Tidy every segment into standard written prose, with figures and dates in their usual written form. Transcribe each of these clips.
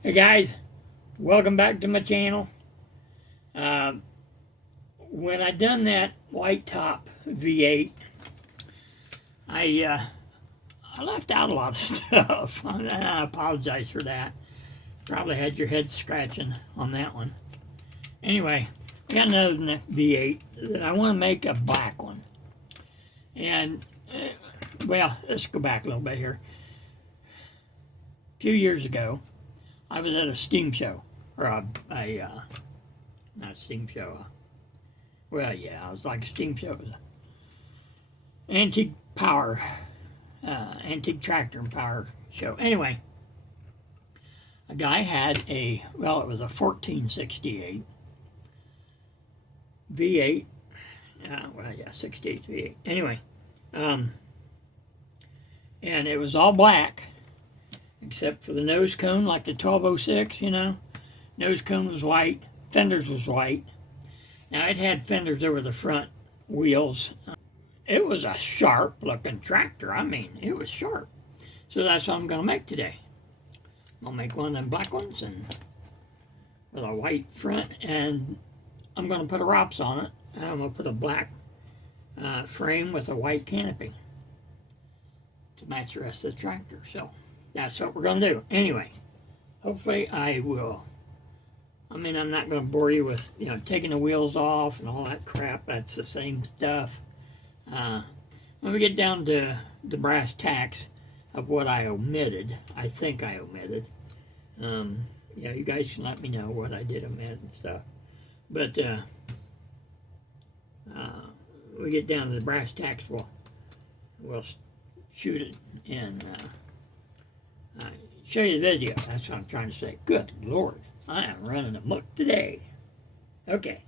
Hey guys, welcome back to my channel. When I done that white top V8, I left out a lot of stuff, and I apologize for that. Probably had your head scratching on that one. Anyway, I got another V8 that I want to make a black one. And, well, let's go back a little bit here. A few years ago, I was at a steam show, or not a steam show. Well, yeah, it was like a steam show. It was an antique power, antique tractor and power show. Anyway, a guy had it was a 1468 V8. 68 V8. Anyway, and it was all black, except for the nose cone, like the 1206, you know. Nose cone was white, fenders was white. Now, it had fenders over the front wheels. It was a sharp-looking tractor. I mean, it was sharp. So that's what I'm going to make today. I'll make one of them black ones and with a white front, and I'm going to put a ROPS on it, and I'm going to put a black frame with a white canopy to match the rest of the tractor. So that's what we're going to do. Anyway, hopefully I will. I mean, I'm not going to bore you with, taking the wheels off and all that crap. That's the same stuff. When we get down to the brass tacks of what I omitted, I think I omitted. You guys can let me know what I did omit and stuff. But we get down to the brass tacks, we'll shoot it and show you the video. That's what I'm trying to say. Good Lord, I am running amok today. Okay.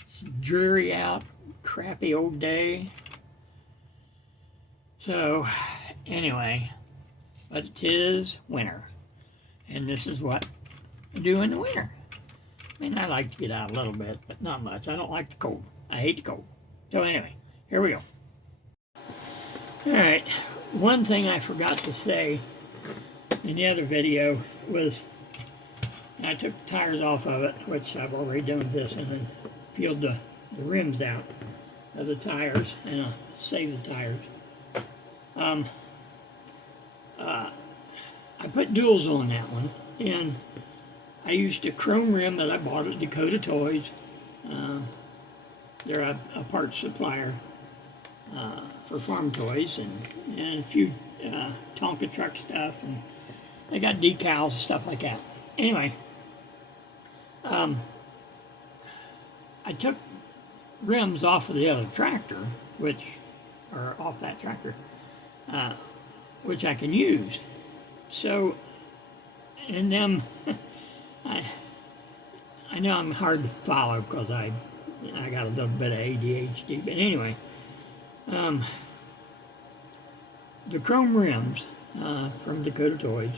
It's dreary out, crappy old day. So, anyway, but it is winter. And this is what I do in the winter. I mean, I like to get out a little bit, but not much. I don't like the cold. I hate the cold. So anyway, here we go. Alright, one thing I forgot to say in the other video was I took the tires off of it, which I've already done this, and then peeled the rims out of the tires, and I'll save the tires. I put duals on that one, and I used a chrome rim that I bought at Dakota Toys. They're a parts supplier for farm toys and a few Tonka truck stuff, and they got decals and stuff like that. Anyway, I took rims off of the other tractor, off that tractor, which I can use. So, and them, I know I'm hard to follow because I got a little bit of ADHD, but anyway, the chrome rims from Dakota Toys,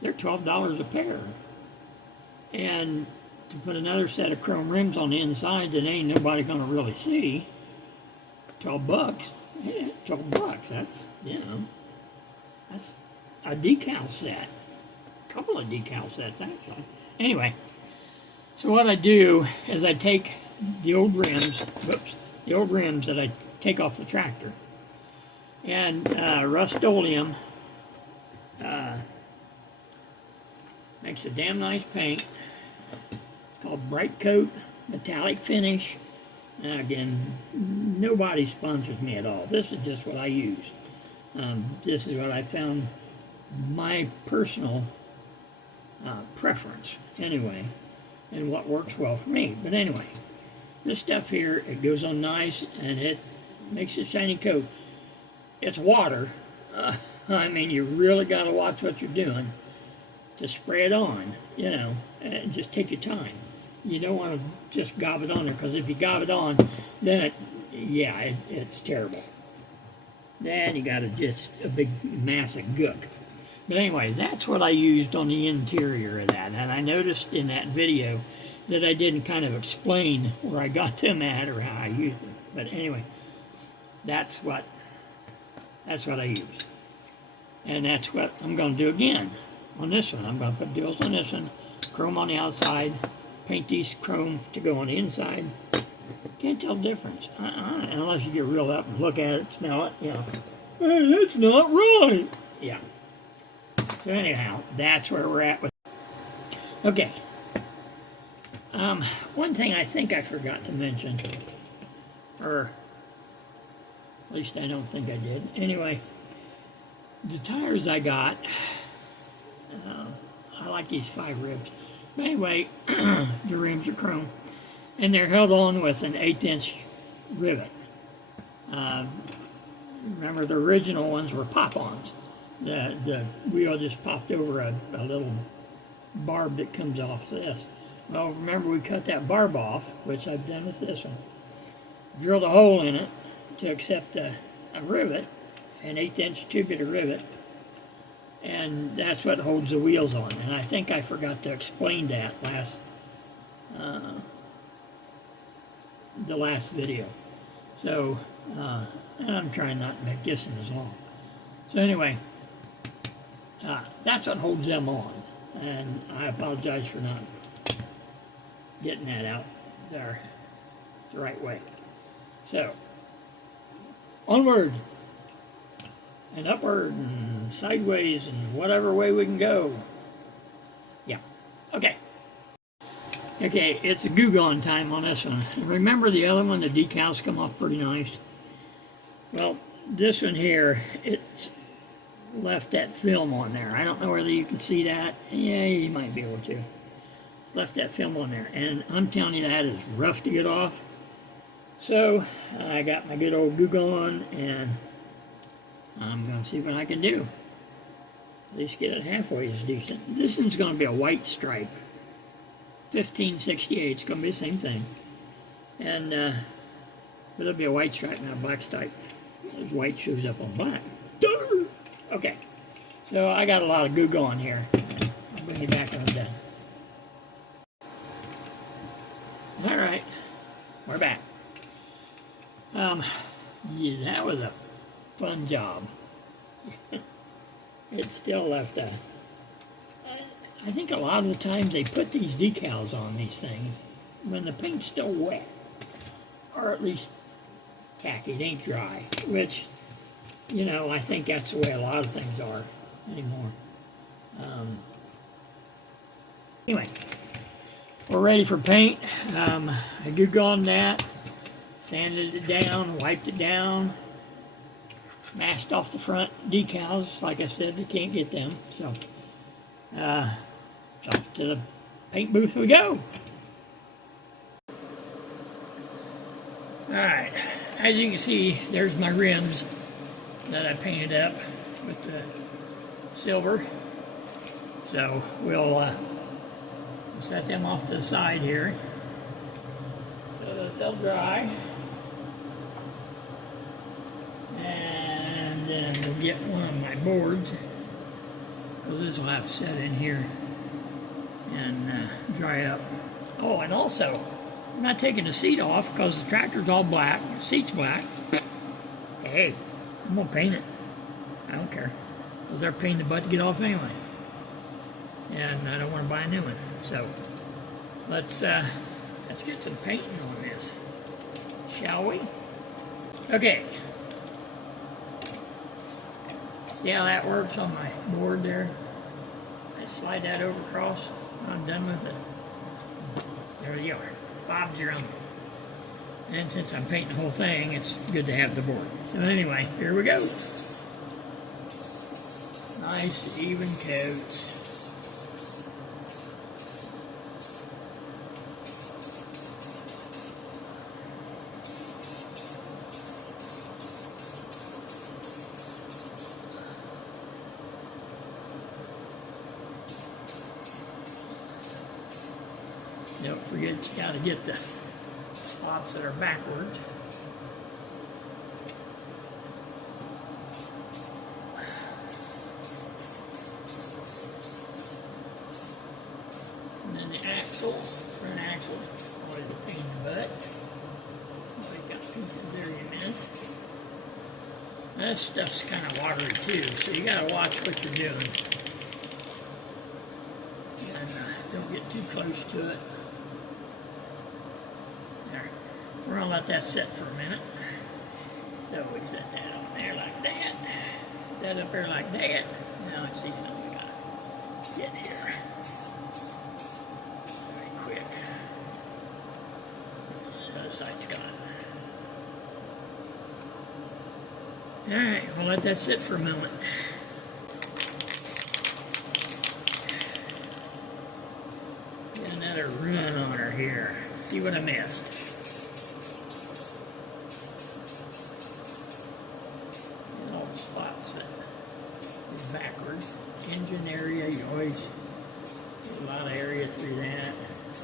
they're $12 a pair. And to put another set of chrome rims on the inside that ain't nobody gonna really see, $12. Yeah, $12. That's, that's a decal set. A couple of decal sets, actually. Anyway, so what I do is I take the old rims, that I take off the tractor, and Rust-Oleum makes a damn nice paint called Bright Coat Metallic Finish. And again, nobody sponsors me at all. This is just what I use. This is what I found my personal preference, anyway, and what works well for me. But anyway, this stuff here, it goes on nice, and it makes a shiny coat. It's water. I mean, you really got to watch what you're doing to spray it on, and just take your time. You don't want to just gob it on there, because if you gob it on, then it's terrible. Then you got just a big mass of gook. But anyway, that's what I used on the interior of that. And I noticed in that video that I didn't kind of explain where I got them at or how I used them. But anyway, that's what I used. And that's what I'm going to do again. on this one. I'm going to put deals on this one, chrome on the outside, paint these chrome to go on the inside. Can't tell the difference unless you get real up and look at it, smell it, you know. Hey, that's not right. Yeah. So anyhow, that's where we're at with. Okay. One thing I think I forgot to mention, or at least I don't think I did. Anyway, the tires I got, I like these 5 ribs. But anyway, the rims are chrome, and they're held on with an 1/8" rivet. Remember, the original ones were pop-ons. The wheel just popped over a little barb that comes off this. Well, remember, we cut that barb off, which I've done with this one. Drilled a hole in it to accept a rivet, an 1/8" tubular rivet, and that's what holds the wheels on. And I think I forgot to explain that the last video. So, and I'm trying not to make this one as long. So anyway, that's what holds them on, and I apologize for not getting that out there the right way. So, onward and upward and sideways and whatever way we can go. Yeah. Okay. Okay, it's a goo-gone time on this one. Remember the other one, the decals come off pretty nice? Well, this one here, it's left that film on there. I don't know whether you can see that. Yeah, you might be able to. It's left that film on there. And I'm telling you, that is rough to get off. So, I got my good old goo-gone, and I'm going to see what I can do. At least get it halfway as decent. This one's going to be a white stripe. 1568, it's going to be the same thing. And, but it'll be a white stripe, not a black stripe. As white shows up on black. Durr! Okay, so I got a lot of goo on here. I'll bring you back when I'm done. Alright, we're back. Yeah, that was a fun job. It still left a... I think a lot of the times they put these decals on these things when the paint's still wet. Or at least tacky, it ain't dry. Which, you know, I think that's the way a lot of things are anymore. Anyway, we're ready for paint. I goo-gone that, sanded it down, wiped it down, masked off the front decals. Like I said, you can't get them. So, off to the paint booth we go. Alright, as you can see, there's my rims that I painted up with the silver. So we'll set them off to the side here so that they'll dry. And then we'll get one of my boards, because this will have to set in here and dry up. Oh, and also, I'm not taking the seat off because the tractor's all black, the seat's black. Hey, I'm gonna paint it. I don't care, because they're paying the butt to get off anyway. And I don't want to buy a new one. So let's get some painting on this, shall we? Okay. See how that works on my board there? I slide that over across. I'm done with it. There you are. Bob's your uncle. And since I'm painting the whole thing, it's good to have the board. So anyway, here we go. Nice even coats. Don't forget, you got to get the spots that are backwards. And then the axle, front axle, always a pain in the butt. Always got pieces there you miss. That stuff's kind of watery too, so you got to watch what you're doing. And don't get too close to it. There. So we're gonna let that sit for a minute. So we set that on there like that. That up there like that. Now let's see something we gotta get here. Very quick. The other side's gone. Alright, we'll let that sit for a moment. Get another run on her here. See what I missed. And all the spots that is backwards. Engine area, you always get a lot of area through that.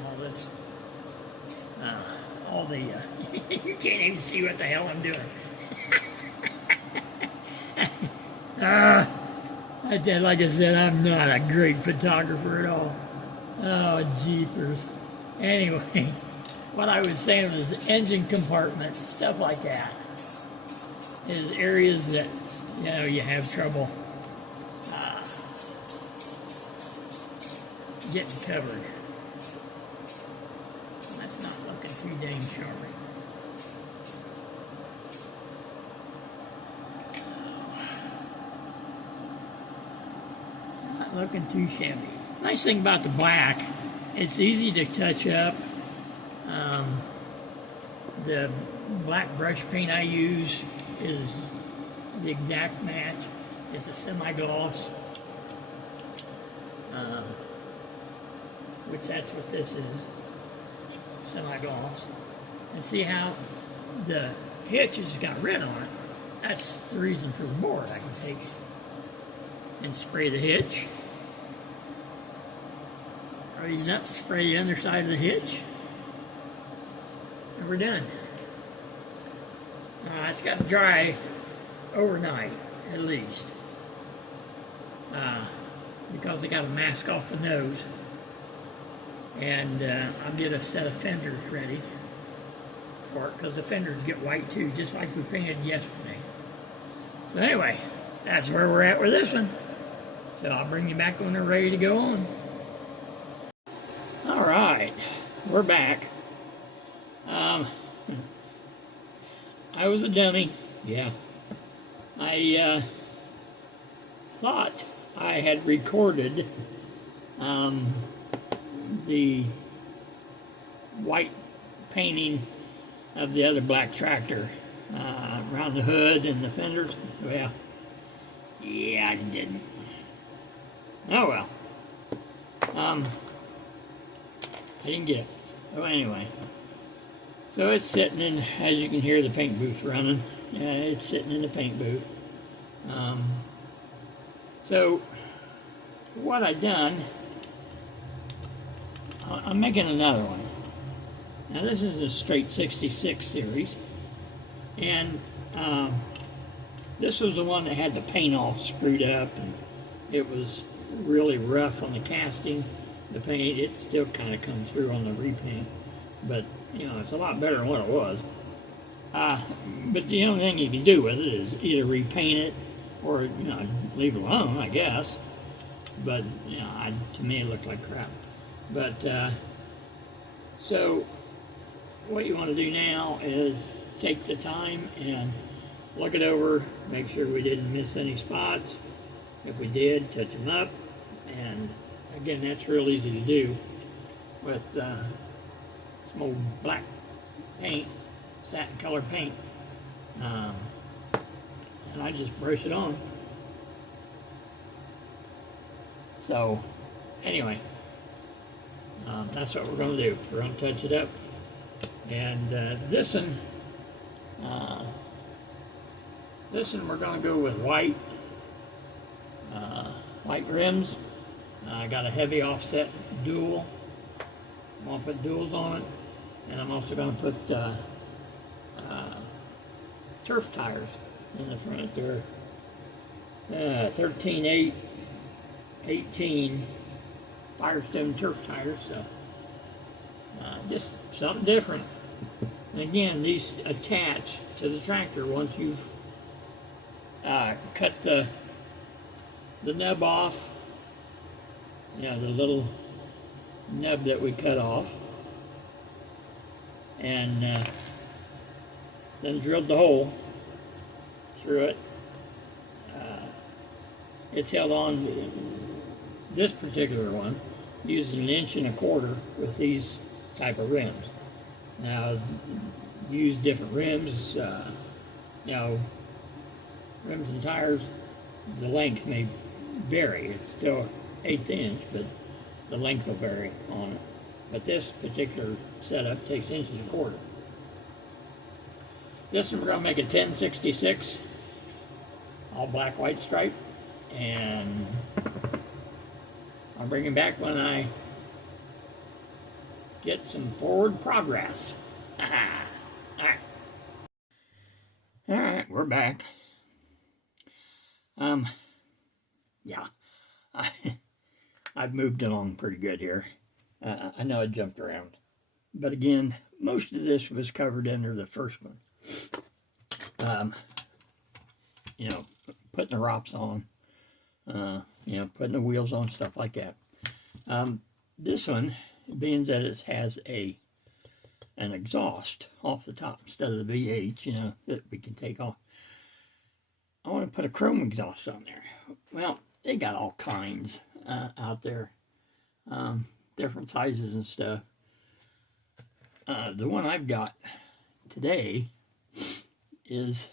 All this, all the, you can't even see what the hell I'm doing. Like I said, I'm not a great photographer at all. Oh, jeepers. Anyway, what I was saying was engine compartment, stuff like that, is areas that, you have trouble getting covered. That's not looking too dang sharp. Not looking too shabby. Nice thing about the black, it's easy to touch up. The black brush paint I use is the exact match. It's a semi-gloss, which that's what this is, semi-gloss. And see how the hitch has got red on it? That's the reason for the board. I can take and spray the hitch. Raise up, spray the underside of the hitch, and we're done. It's got to dry overnight, at least, because I got to mask off the nose, and I'll get a set of fenders ready for it, because the fenders get white too, just like we painted yesterday. So anyway, that's where we're at with this one. So I'll bring you back when they're ready to go on. All right, we're back. I was a dummy, yeah. I thought I had recorded the white painting of the other black tractor around the hood and the fenders. Well, yeah, I didn't. Oh well. I didn't get it. So anyway, so it's sitting in, as you can hear the paint booth running. It's sitting in the paint booth. So what I done, I'm making another one. Now this is a straight 66 series, and this was the one that had the paint all screwed up, and it was really rough on the casting. The paint, it still kind of comes through on the repaint, but it's a lot better than what it was. But the only thing you can do with it is either repaint it or leave it alone, I guess. But to me it looked like crap. But so what you want to do now is take the time and look it over, make sure we didn't miss any spots. If we did, touch them up, and again, that's real easy to do with some old black paint, satin color paint, and I just brush it on. So anyway, that's what we're going to do. We're going to touch it up, and this one we're going to go with white rims. I got a heavy offset dual. I'm going to put duals on it, and I'm also going to put turf tires in the front. They're 13/8, 18 Firestone turf tires, so just something different. And again, these attach to the tractor once you've cut the nub off. The little nub that we cut off, and then drilled the hole through it. It's held on, this particular one, uses 1.25 inches with these type of rims. Now, use different rims, rims and tires, the length may vary. It's still 1/8 inch, but the length will vary on it. But this particular setup takes 1.25 inches. This one we're going to make a 1066, all black white stripe, and I'll bring it back when I get some forward progress. Alright, we're back. Yeah, I've moved along pretty good here. I know I jumped around, but again, most of this was covered under the first one. Putting the ROPS on, putting the wheels on, stuff like that. This one, being that it has an exhaust off the top instead of the V8, that we can take off, I want to put a chrome exhaust on there. Well, they got all kinds out there, different sizes and stuff. The one I've got today is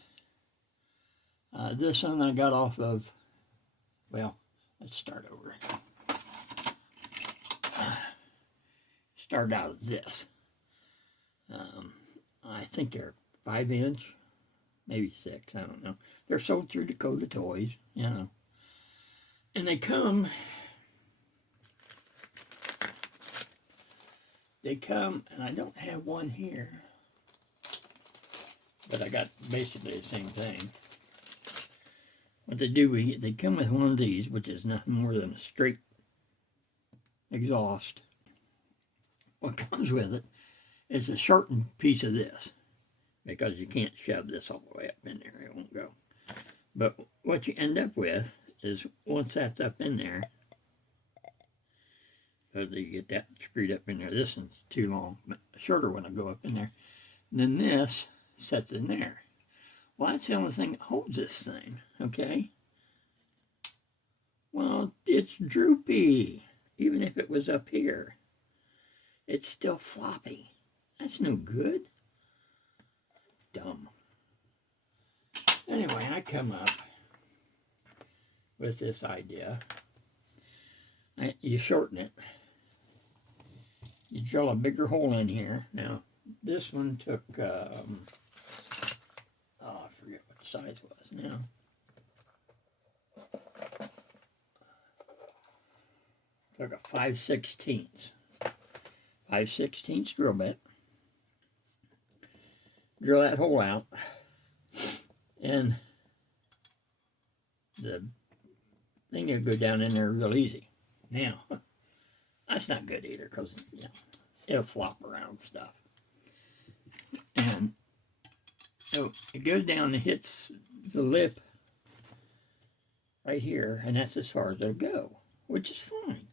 this one I got off of, well, let's start over. Start out of this. I think they're 5-inch, maybe 6, I don't know. They're sold through Dakota Toys, And they come, and I don't have one here, but I got basically the same thing. What they do, they come with one of these, which is nothing more than a straight exhaust. What comes with it is a shortened piece of this, because you can't shove this all the way up in there, it won't go. But what you end up with is, once that's up in there, so that you get that screwed up in there, this one's too long, but a shorter one will go up in there. And then this sets in there. Well, that's the only thing that holds this thing, okay? Well, it's droopy. Even if it was up here, it's still floppy. That's no good. Dumb. Anyway, I come up with this idea. You shorten it. You drill a bigger hole in here. Now, this one took, I forget what the size was now. Took a 5/16. 5/16 drill bit. Drill that hole out, and the thing will go down in there real easy. Now, that's not good either, because it'll flop around and stuff. And so it goes down and hits the lip right here, and that's as far as it'll go, which is fine.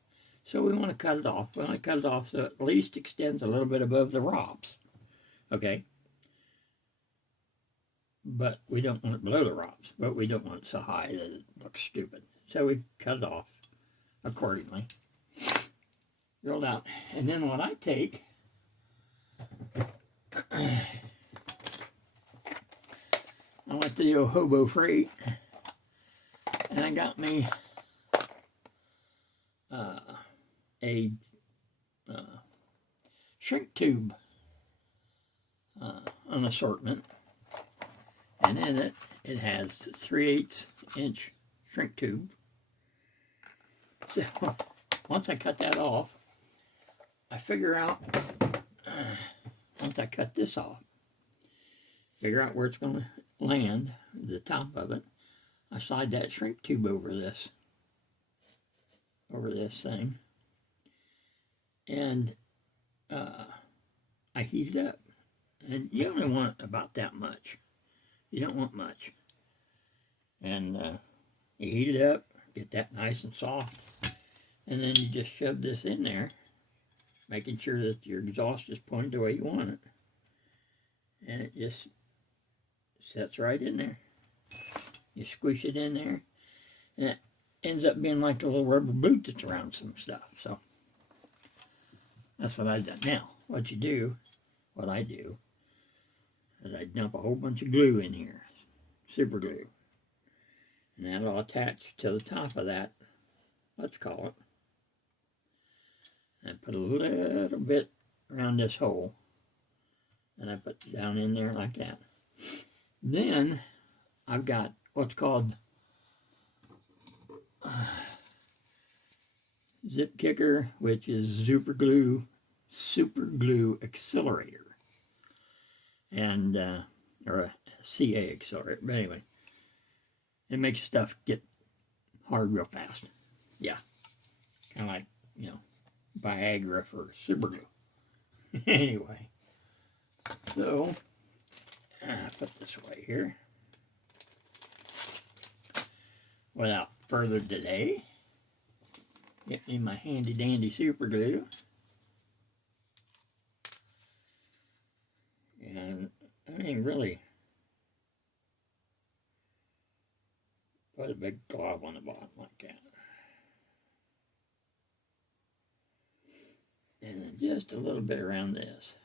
So we want to cut it off. We want to cut it off so it at least extends a little bit above the ROPS. Okay? But we don't want it below the ROPS, but we don't want it so high that it looks stupid. So we cut it off accordingly. Drilled out. And then what I take, I went to the old Hobo Freight, and I got me a shrink tube an assortment, and in it, it has 3/8 inch shrink tube. So once I cut that off, I figure out, once I cut this off, figure out where it's going to land, the top of it. I slide that shrink tube over this thing, and I heat it up. And you only want about that much. You don't want much. And you heat it up, get that nice and soft, and then you just shove this in there, making sure that your exhaust is pointed the way you want it. And it just sets right in there. You squish it in there, and it ends up being like a little rubber boot that's around some stuff. So that's what I've done. Now, what I do, is I dump a whole bunch of glue in here, super glue. And that'll attach to the top of that, let's call it. And I put a little bit around this hole. And I put it down in there like that. Then I've got what's called zip kicker, which is super glue accelerator. And, or a CA accelerator. But anyway, it makes stuff get hard real fast. Yeah. Kind of like, you know, Viagra for super glue. Anyway. So, put this away here. Without further delay, get me my handy dandy super glue. And I mean, really, put a big glob on the bottom like that. And then just a little bit around this.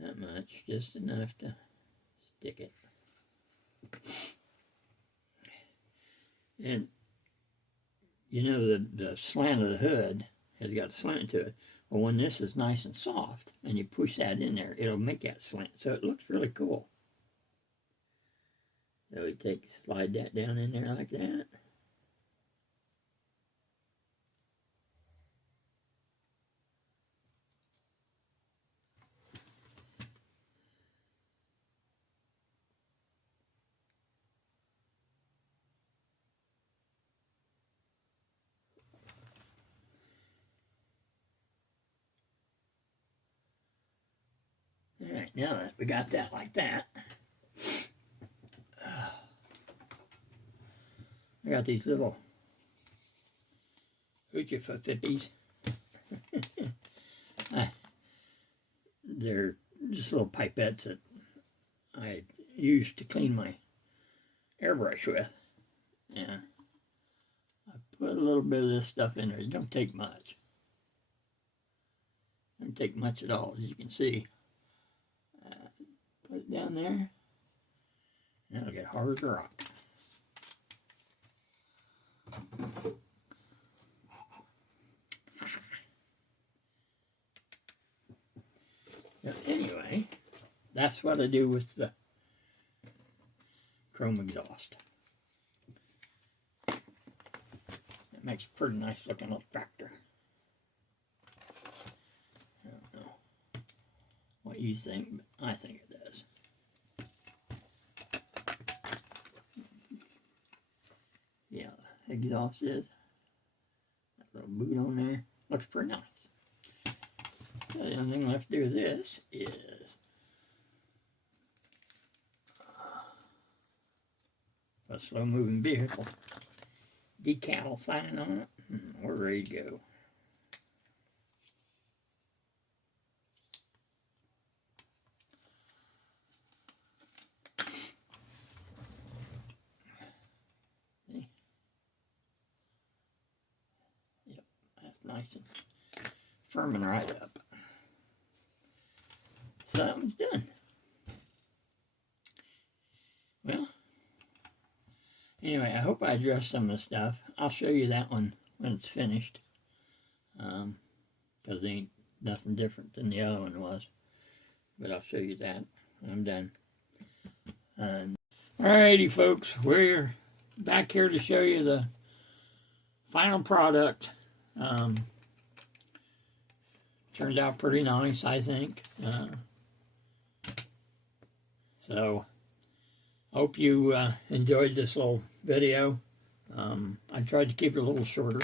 Not much, just enough to stick it. And you know the slant of the hood has got a slant to it. Well, when this is nice and soft and you push that in there, it'll make that slant. So it looks really cool. So we slide that down in there like that. All right, now that we got that like that, I got these little hoochie for 50s. They're just little pipettes that I use to clean my airbrush with. And I put a little bit of this stuff in there. It don't take much. It don't take much at all, as you can see. Put it down there, and it'll get hard as a rock. So anyway, that's what I do with the chrome exhaust. It makes a pretty nice looking little tractor. I don't know what you think, but I think it does. Yeah, the exhaust is. That little boot on there. Looks pretty nice. So the only thing left to do with this is a slow moving vehicle decal sign on it, and we're ready to go. Yep, that's nice and firming right up. So that one's done. Well, anyway, I hope I addressed some of the stuff. I'll show you that one when it's finished, because it ain't nothing different than the other one was. But I'll show you that when I'm done. Alrighty, folks, we're back here to show you the final product. Turned out pretty nice, I think. So, hope you enjoyed this little video. I tried to keep it a little shorter,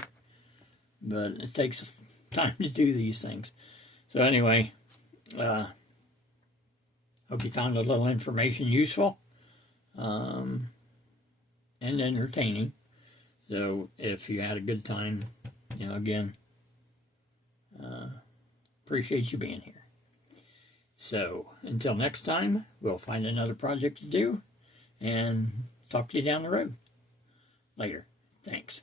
but it takes time to do these things. So anyway, hope you found a little information useful and entertaining. So if you had a good time, again, appreciate you being here. So until next time, we'll find another project to do and talk to you down the road. Later. Thanks.